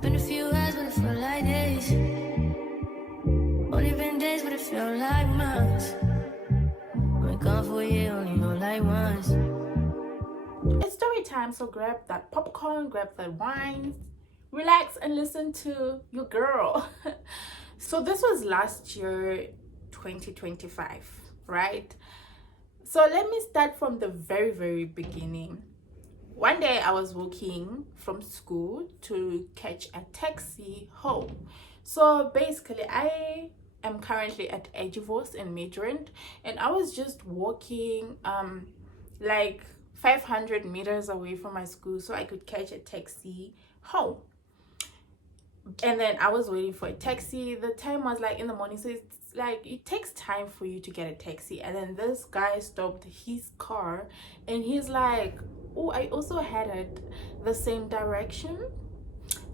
Been a few hours, but it felt like days. Only been days, but it felt like months. Been gone for a year, only know like once. It's story time, so grab that popcorn, grab that wine, relax and listen to your girl. So this was last year, 2025, right? So let me start from the very beginning. One day I was walking from school to catch a taxi home. So basically I am currently at Edgevos in Midrand, and I was just walking like 500 meters away from my school so I could catch a taxi home. And then I was waiting for a taxi. The time was like in the morning, so it's like it takes time for you to get a taxi. And then this guy stopped his car and he's like, oh, I also headed the same direction.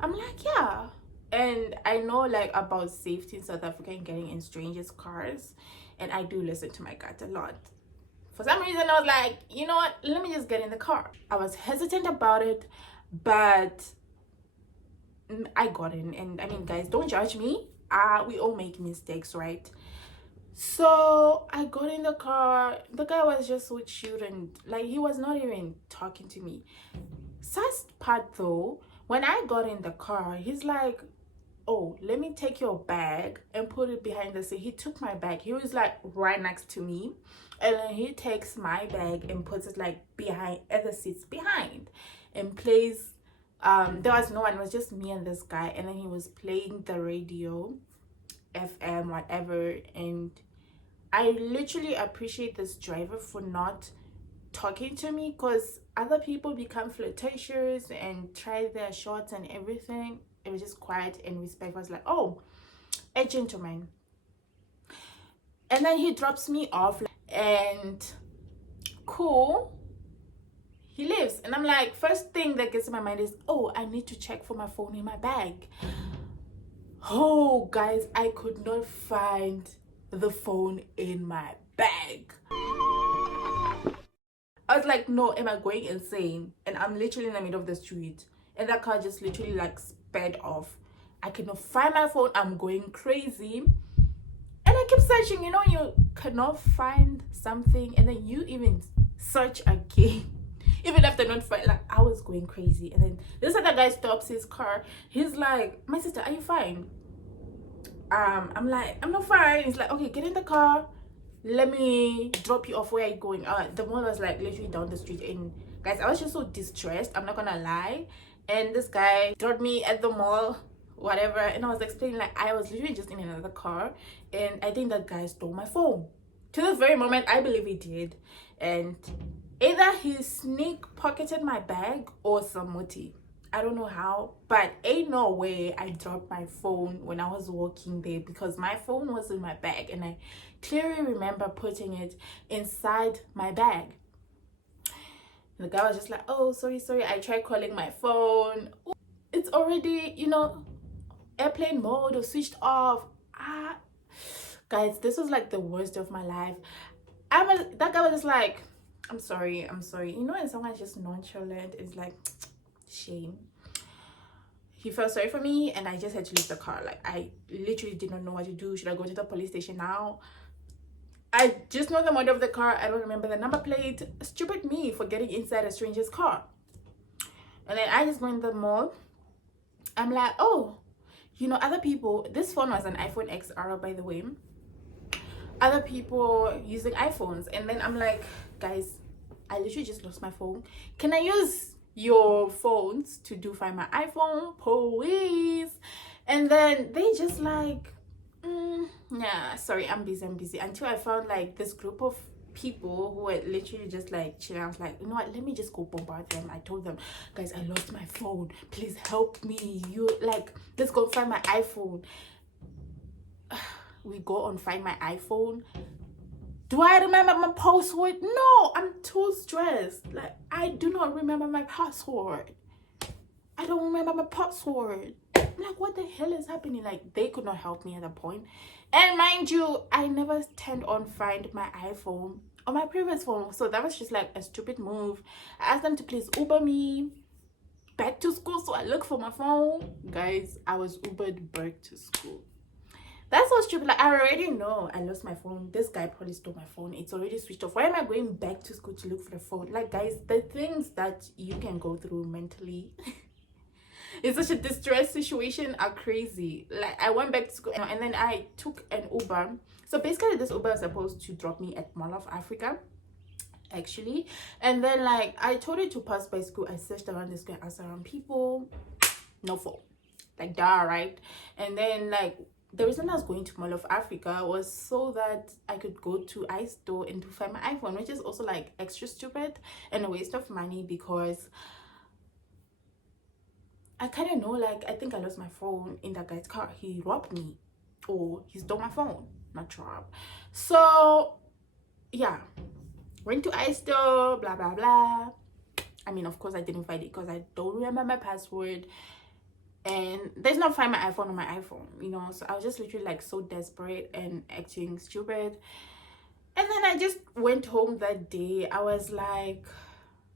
I'm like, yeah. And I know like about safety in South Africa and getting in strangers' cars, and I do listen to my gut a lot. For some reason I was like, you know what, let me just get in the car. I was hesitant about it, but I got in. And I mean, guys, don't judge me. We all make mistakes, right? So I got in the car. The guy was just so cute, and like he was not even talking to me. Sus part though, when I got in the car, he's like, oh, let me take your bag and put it behind the seat. He took my bag. He was like right next to me, and then he takes my bag and puts it like behind at the seats behind, and plays there was no one, it was just me and this guy, and then he was playing the radio, FM, whatever. And I literally appreciate this driver for not talking to me, because other people become flirtatious and try their shots and everything. It was just quiet and respectful. I was like, oh, a gentleman. And then he drops me off, and cool, he leaves. And I'm like, first thing that gets in my mind is, oh, I need to check for my phone in my bag. Oh, guys, I could not find the phone in my bag. I was like, no, am I going insane? And I'm literally in the middle of the street, and that car just literally like sped off. I cannot find my phone. I'm going crazy. And I keep searching. You know, you cannot find something, and then you even search again. Even after not find, like I was going crazy. And then this other guy stops his car. He's like, my sister, are you fine? I'm like, I'm not fine. He's like, okay, get in the car, let me drop you off. Where are you going? The mall was like literally down the street. And guys, I was just so distressed, I'm not gonna lie. And this guy dropped me at the mall, whatever. And I was explaining like I was literally just in another car, and I think that guy stole my phone. To this very moment, I believe he did. And either he sneak pocketed my bag or some muti. I don't know how, but ain't no way I dropped my phone when I was walking there, because my phone was in my bag, and I clearly remember putting it inside my bag. The guy was just like, oh, sorry. I tried calling my phone. It's already, you know, airplane mode or switched off. Guys, this was like the worst of my life. That guy was just like, I'm sorry. You know, when someone's just nonchalant, it's like, shame. He felt sorry for me, and I just had to leave the car. Like, I literally did not know what to do. Should I go to the police station now? I just know the model of the car. I don't remember the number plate. Stupid me for getting inside a stranger's car. And then I just go in the mall. I'm like, oh, you know, other people, this phone was an iPhone XR, by the way. Other people using iPhones. And then I'm like, guys, I literally just lost my phone. Can I use your phones to find my iPhone, please? And then they just like, nah, sorry, I'm busy. Until I found like this group of people who were literally just like chilling. I was like, you know what, let me just go bombard them. I told them, guys, I lost my phone, please help me. You like, let's go find my iPhone. We go and find my iPhone. Do I remember my password? No, I'm too stressed. Like, I do not remember my password. I don't remember my password. I'm like, what the hell is happening? Like, they could not help me at that point. And mind you, I never turned on Find My iPhone on my previous phone. So that was just like a stupid move. I asked them to please Uber me. back to school, so I look for my phone. Guys, I was Ubered back to school. That's so stupid. Like, I already know I lost my phone. This guy probably stole my phone. It's already switched off. Why am I going back to school to look for the phone? Like, guys, the things that you can go through mentally in such a distress situation are crazy. Like, I went back to school and then I took an Uber. So basically, this Uber is supposed to drop me at Mall of Africa, actually. And then, like, I told it to pass by school. I searched around the school, asked around people, no phone. Like, duh, right? And then, like, the reason I was going to Mall of Africa was so that I could go to iStore and to find my iPhone, which is also like extra stupid and a waste of money, because I kind of know, like, I think I lost my phone in that guy's car. He robbed me, or he stole my phone, not rob. So yeah, went to iStore, blah blah blah. I mean, of course I didn't find it because I don't remember my password. And there's no Find My iPhone on my iPhone, you know. So I was just literally like so desperate and acting stupid. And then I just went home that day. I was like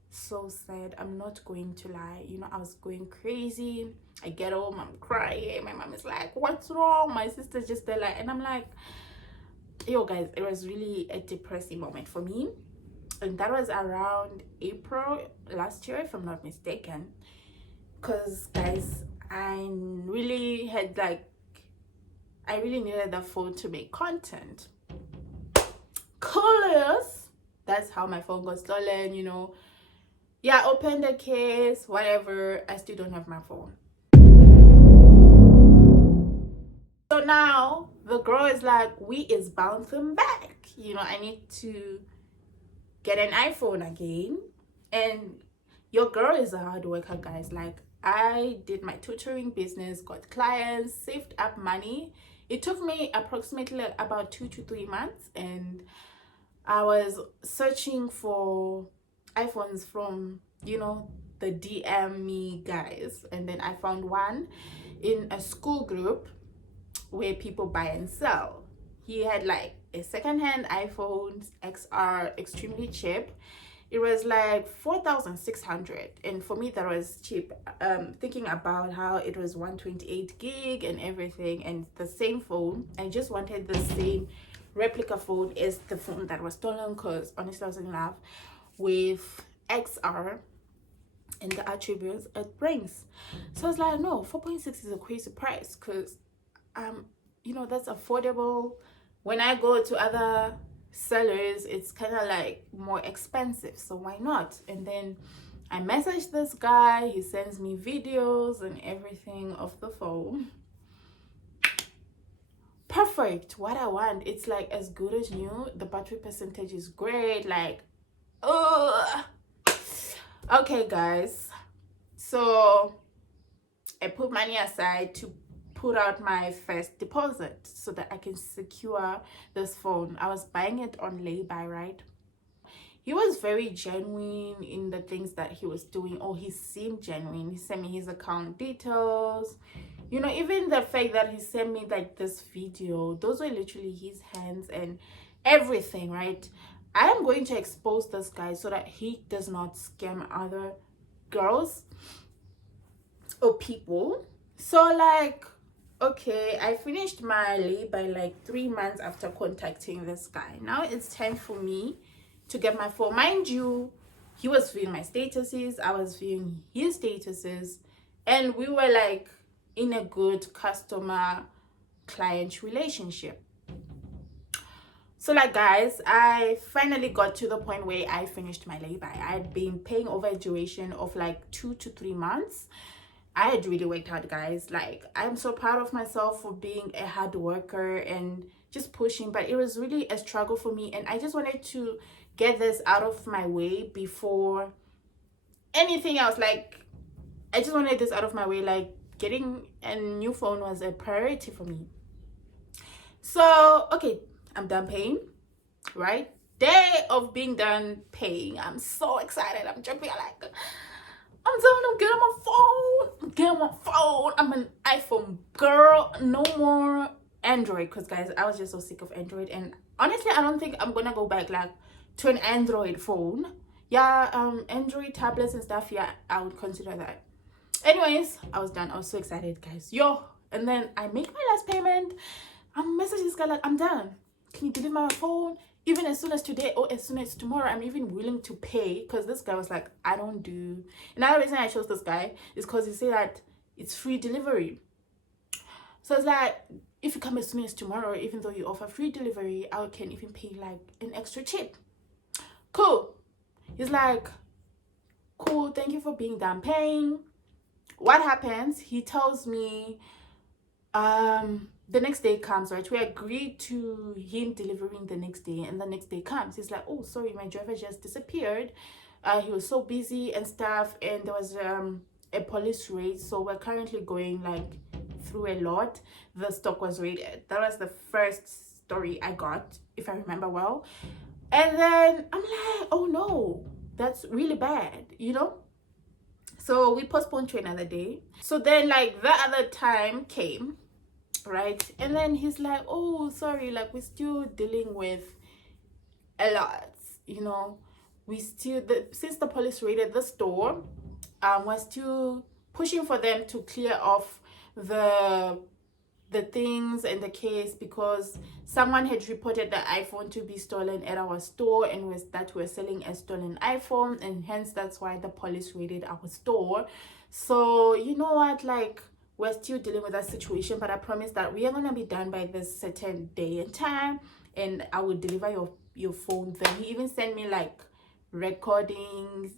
so sad. I'm not going to lie. You know, I was going crazy. I get home, I'm crying. My mom is like, what's wrong? My sister's just there, like, and I'm like, yo guys, it was really a depressing moment for me. And that was around April last year, if I'm not mistaken. Because guys, I really had like, I really needed that phone to make content. Clueless. That's how my phone got stolen, you know. Yeah, I opened the case, whatever. I still don't have my phone. So now the girl is like, we is bouncing back. You know, I need to get an iPhone again. And your girl is a hard worker, guys. Like, I did my tutoring business, got clients, saved up money. It took me approximately about 2 to 3 months, and I was searching for iPhones from, you know, the DM me guys, and then I found one in a school group where people buy and sell. He had like a second-hand iPhone XR, extremely cheap. It was like 4,600, and for me that was cheap. Thinking about how it was 128 gig and everything, and the same phone. I just wanted the same replica phone as the phone that was stolen, because honestly I was in love with XR and the attributes it brings. So I was like, no, 4.6 is a crazy price, because you know, that's affordable. When I go to other sellers, it's kind of like more expensive, so why not? And then I messaged this guy. He sends me videos and everything of the phone. Perfect, what I want. It's like as good as new. The battery percentage is great. Like, okay guys, so I put money aside to put out my first deposit so that I can secure this phone. I was buying it on lay-by, right? He was very genuine in the things that he was doing. Oh, he seemed genuine. He sent me his account details, you know. Even the fact that he sent me like this video, those were literally his hands and everything, right? I am going to expose this guy so that he does not scam other girls or people. So like, okay, I finished my lay-by like 3 months after contacting this guy. Now it's time for me to get my phone. Mind you, he was viewing my statuses, I was viewing his statuses, and we were like in a good customer client relationship. So like guys, I finally got to the point where I finished my lay-by. I had been paying over a duration of like 2 to 3 months. I had really worked hard, guys. Like, I'm so proud of myself for being a hard worker and just pushing, but it was really a struggle for me, and I just wanted to get this out of my way before anything else. Like, I just wanted this out of my way. Like, getting a new phone was a priority for me. So okay, I'm done paying, right? Day of being done paying, I'm so excited. I'm jumping, like, I'm telling them, get on my phone, get on my phone. I'm an iPhone girl, no more Android, because guys, I was just so sick of Android, and honestly I don't think I'm gonna go back like to an Android phone. Yeah, Android tablets and stuff, yeah, I would consider that, Anyways, I was done. I was so excited, guys. Yo, and then I make my last payment. I'm messaging this guy like, I'm done. Can you deliver my phone? Even as soon as today or as soon as tomorrow, I'm even willing to pay. Because this guy was like, I don't do. Another reason I chose this guy is because he said that it's free delivery. So it's like, if you come as soon as tomorrow, even though you offer free delivery, I can even pay like an extra chip. Cool. He's like, cool, thank you for being done paying. What happens? He tells me the next day comes, right? We agreed to him delivering the next day, and the next day comes. He's like, oh, sorry, my driver just disappeared. He was so busy and stuff, and there was a police raid, so we're currently going like through a lot. The stock was raided. That was the first story I got, if I remember well. And then I'm like, oh no, that's really bad, you know? So we postponed to another day. So then like the other time came, right? And then he's like, oh, sorry, like we're still dealing with a lot, you know? We still, since the police raided the store, we're still pushing for them to clear off the things in the case, because someone had reported the iPhone to be stolen at our store, and was that we're selling a stolen iPhone, and hence that's why the police raided our store. So you know what, like we're still dealing with that situation, but I promise that we are gonna be done by this certain day and time, and I will deliver your phone. Then he even sent me like recordings,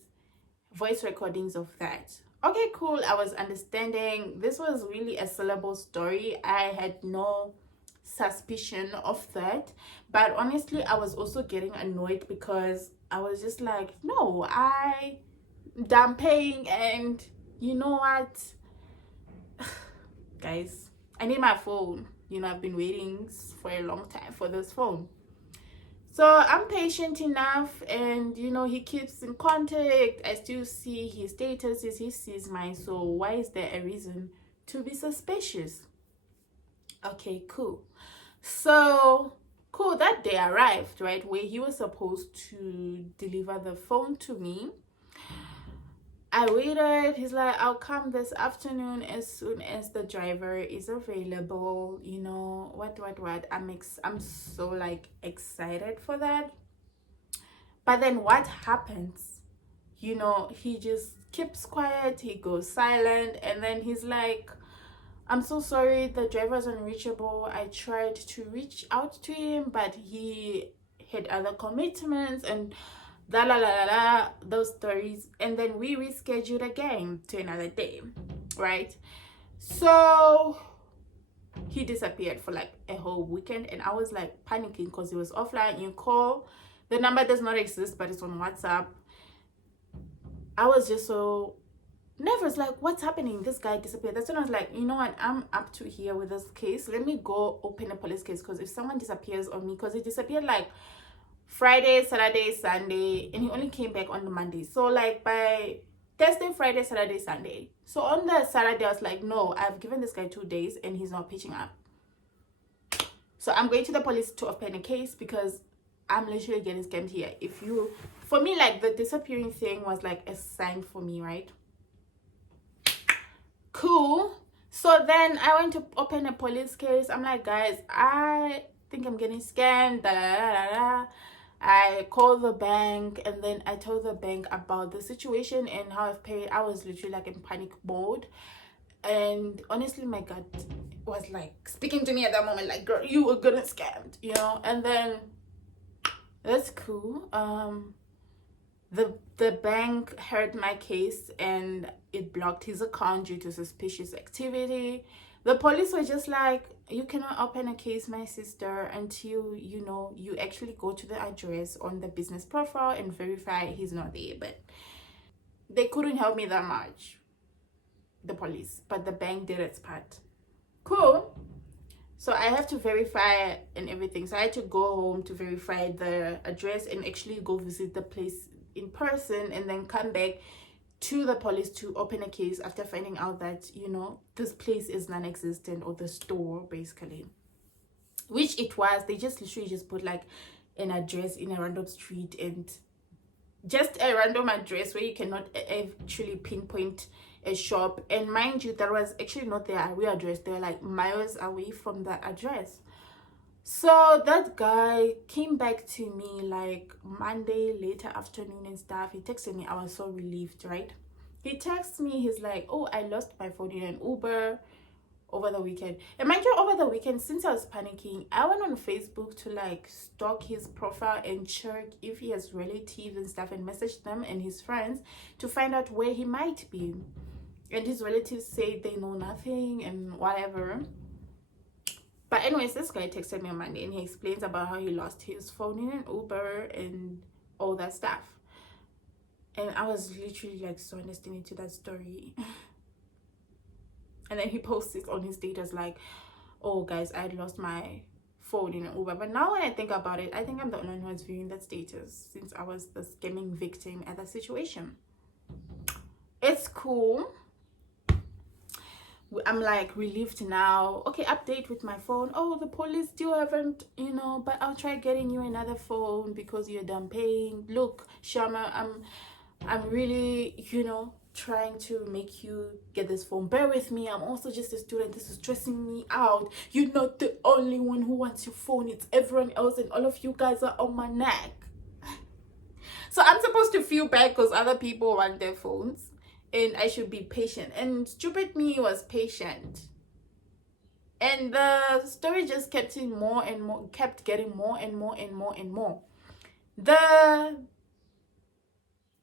voice recordings of that. Okay, cool. I was understanding. This was really a sellable story. I had no suspicion of that. But honestly, I was also getting annoyed because I was just like, no, I'm done paying, and you know what? Guys, I need my phone. You know, I've been waiting for a long time for this phone. So I'm patient enough, and you know, he keeps in contact. I still see his statuses, he sees mine. So why is there a reason to be suspicious? Okay, cool. So cool, that day arrived, right, where he was supposed to deliver the phone to me. I waited. He's like, I'll come this afternoon as soon as the driver is available. You know, what. I'm so like excited for that. But then what happens? You know, he just keeps quiet. He goes silent. And then he's like, I'm so sorry, the driver's unreachable. I tried to reach out to him, but he had other commitments and those stories. And then we rescheduled again to another day, right? So he disappeared for like a whole weekend, and I was like panicking because he was offline. You call, the number does not exist, but it's on WhatsApp. I was just so nervous, like what's happening? This guy disappeared. That's when I was like, you know what, I'm up to here with this case. Let me go open a police case, because if someone disappears on me, because he disappeared like Friday, Saturday, Sunday, and he only came back on the Monday. So like by Thursday, Friday, Saturday, Sunday. So on the Saturday, I was like, no, I've given this guy 2 days and he's not pitching up. So I'm going to the police to open a case, because I'm literally getting scammed here. For me, like the disappearing thing was like a sign for me, right? Cool. So then I went to open a police case. I'm like, guys, I think I'm getting scammed. I called the bank, and then I told the bank about the situation and how I've paid. I was literally like in panic mode, and honestly my gut was like speaking to me at that moment, like, girl, you were getting scammed, you know. And then that's cool. The bank heard my case and it blocked his account due to suspicious activity. The police were just like, you cannot open a case, my sister, until you know you actually go to the address on the business profile and verify he's not there. But they couldn't help me that much, the police, but the bank did its part. Cool. So I have to verify and everything. So I had to go home to verify the address and actually go visit the place in person, and then come back to the police to open a case after finding out that, you know, this place is non-existent, or the store basically, which it was. They just literally just put like an address in a random street, and just a random address where you cannot actually pinpoint a shop, and mind you, that was actually not their real address. They're like miles away from that address. So that guy came back to me like Monday later afternoon and stuff. He texted me. I was so relieved, right? He texts me. He's like, oh, I lost my phone in an Uber over the weekend. And mind you, over the weekend, since I was panicking, I went on Facebook to like stalk his profile and check if he has relatives and stuff, and message them and his friends to find out where he might be. And his relatives say they know nothing and whatever. But anyways, this guy texted me on Monday and he explains about how he lost his phone in an Uber and all that stuff. And I was literally like so understanding to that story. And then he posts it on his status like, oh guys, I had lost my phone in an Uber. But now when I think about it, I think I'm the only one who was viewing that status, since I was the scamming victim at that situation. It's cool. I'm like relieved now. Okay, update with my phone. Oh, the police still haven't, but I'll try getting you another phone because you're done paying. Look, Shama, I'm really, trying to make you get this phone. Bear with me. I'm also just a student. This is stressing me out. You're not the only one who wants your phone. It's everyone else, and all of you guys are on my neck. So I'm supposed to feel bad because other people want their phones, and I should be patient. And stupid me was patient. And the story just kept getting more and more and more.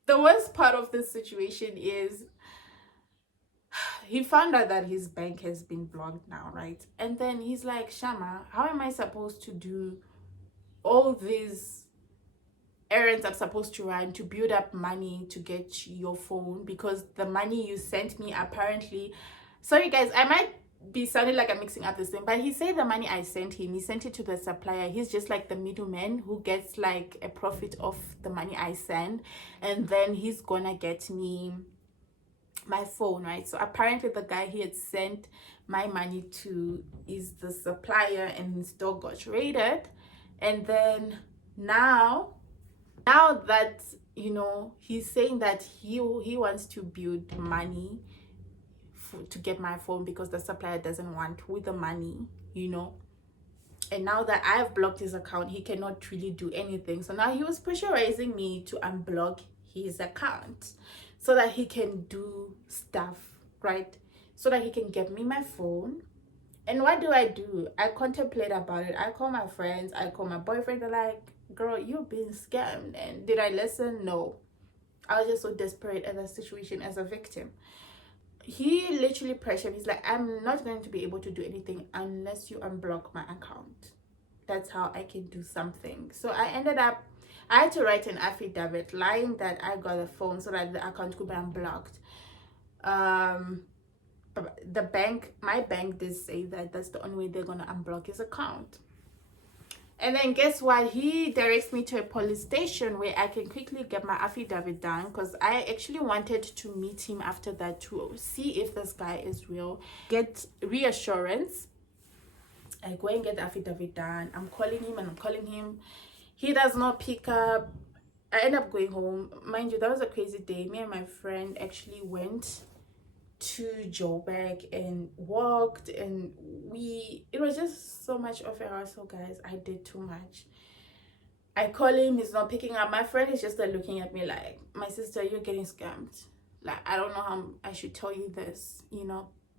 The worst part of this situation is he found out that his bank has been blocked now, right? And then he's like, Shama, how am I supposed to do all these errands I'm supposed to run to build up money to get your phone? Because the money you sent me, apparently, sorry guys, I might be sounding like I'm mixing up this thing, but he said the money I sent him, he sent it to the supplier. He's just like the middleman who gets like a profit of the money I send, and then he's gonna get me my phone, right? So apparently the guy he had sent my money to is the supplier, and his store got raided. And then now that he's saying that he wants to build money to get my phone because the supplier doesn't want with the money, and now that I've blocked his account, he cannot really do anything. So now he was pressurizing me to unblock his account so that he can do stuff, right? So that he can get me my phone. And what do? I contemplate about it. I call my friends, I call my boyfriend. They're like, girl, you're being scammed. And did I listen? No. I was just so desperate at that situation as a victim. He literally pressured me. He's like, I'm not going to be able to do anything unless you unblock my account. That's how I can do something. So I had to write an affidavit lying that I got a phone so that the account could be unblocked. My bank did say that that's the only way they're gonna unblock his account. And then guess what? He directs me to a police station where I can quickly get my affidavit done, because I actually wanted to meet him after that to see if this guy is real, get reassurance. I go and get the affidavit done. I'm calling him. He does not pick up. I end up going home. Mind you, that was a crazy day. Me and my friend actually went to Joburg and walked, and it was just so much of a hassle, guys. I did too much. I call him, he's not picking up. My friend is just looking at me like, my sister, you're getting scammed. Like, I don't know how I should tell you this,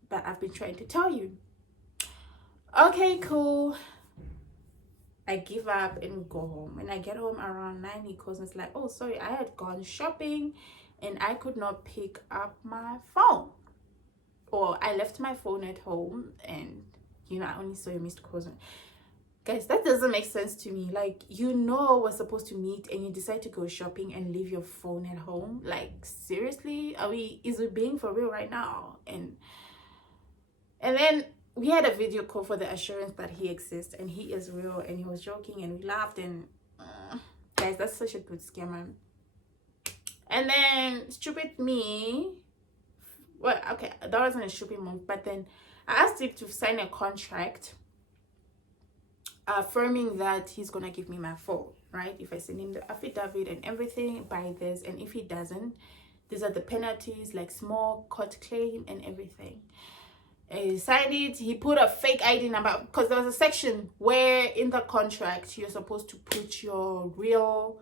but I've been trying to tell you. Okay, cool. I give up and we go home. When I get home around 9, he calls and it's like, oh, sorry, I had gone shopping and I could not pick up my phone. Or I left my phone at home and, I only saw your missed calls. Guys, that doesn't make sense to me. Like, we're supposed to meet and you decide to go shopping and leave your phone at home. Like, seriously? Is we being for real right now? And then we had a video call for the assurance that he exists and he is real, and he was joking and we laughed, and guys, that's such a good scammer. And then stupid me, well, okay, that wasn't a stupid move, but then I asked him to sign a contract affirming that he's gonna give me my phone, right? If I send him the affidavit and everything by this, and if he doesn't, these are the penalties, like small court claim and everything. He signed it. He put a fake ID number, because there was a section where in the contract you're supposed to put your real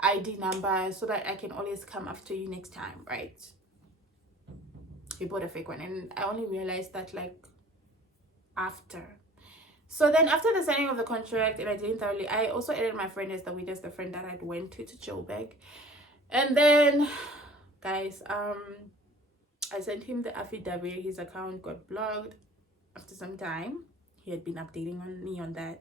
ID number so that I can always come after you next time, right? He bought a fake one, and I only realized that like after. So then after the signing of the contract, and I didn't thoroughly, I also added my friend as the witness, the friend that I went to Joburg. And then guys, I sent him the affidavit. His account got blocked after some time. He had been updating on me on that.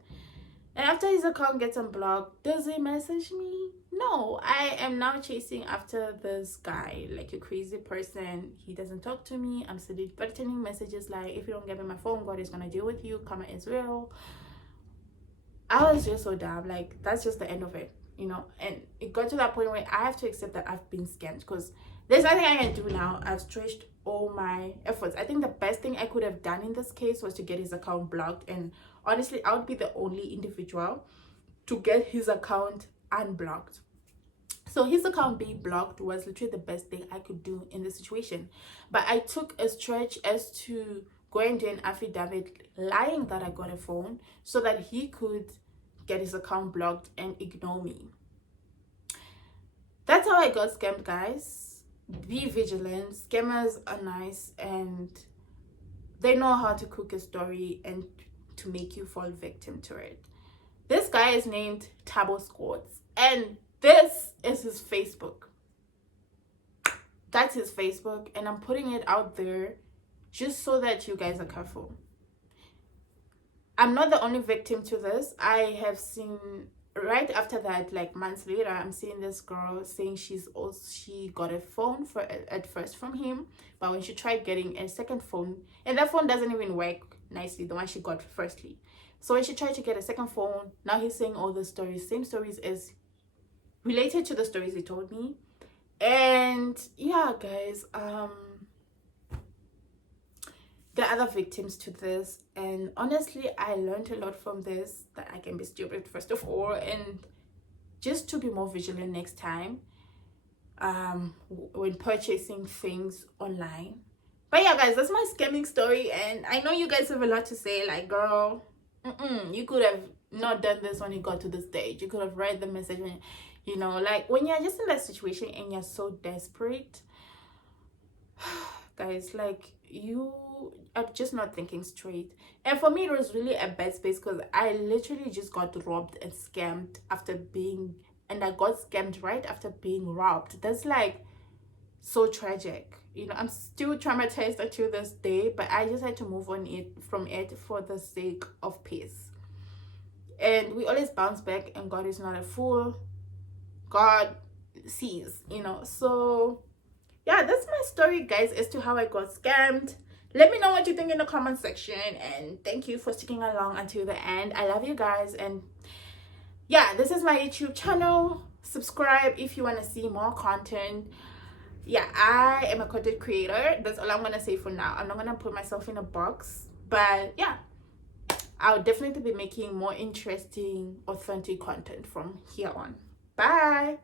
And after his account gets unblocked, does he message me? No, I am now chasing after this guy like a crazy person. He doesn't talk to me. I'm still threatening messages like, if you don't get me my phone, God is gonna deal with you. Karma is real. I was just so dumb. Like, that's just the end of it, you know. And it got to that point where I have to accept that I've been scammed, because there's nothing I can do now. I've stretched all my efforts. I think the best thing I could have done in this case was to get his account blocked, and honestly, I would be the only individual to get his account unblocked. So his account being blocked was literally the best thing I could do in this situation. But I took a stretch as to go and do an affidavit lying that I got a phone so that he could get his account blocked and ignore me. That's how I got scammed, guys. Be vigilant. Scammers are nice, and they know how to cook a story and to make you fall victim to it. This guy is named Thabo Squats, and this is his Facebook. That's his Facebook, and I'm putting it out there just so that you guys are careful. I'm not the only victim to this. I have seen right after that, like months later, I'm seeing this girl saying she got a phone at first from him, but when she tried getting a second phone, and that phone doesn't even work nicely, the one she got firstly. So when she tried to get a second phone, now he's saying all the stories, same stories as related to the stories he told me. And yeah, guys, there are other victims to this, and honestly, I learned a lot from this, that I can be stupid first of all, and just to be more vigilant next time when purchasing things online. But yeah, guys, that's my scamming story, and I know you guys have a lot to say, like, girl, you could have not done this when you got to the stage. You could have read the message when, you know, like when you're just in that situation and you're so desperate, guys, like, you are just not thinking straight. And for me, it was really a bad space, because I literally just got robbed and scammed and I got scammed right after being robbed. That's like so tragic, you know. I'm still traumatized until this day, but I just had to move on from it for the sake of peace. And we always bounce back, and God is not a fool. God sees, you know. So yeah, that's my story, guys, as to how I got scammed. Let me know what you think in the comment section, and thank you for sticking along until the end. I love you guys, and yeah, this is my YouTube channel. Subscribe if you want to see more content. Yeah, I am a content creator. That's all I'm gonna say for now. I'm not gonna put myself in a box, but yeah, I'll definitely be making more interesting, authentic content from here on. Bye.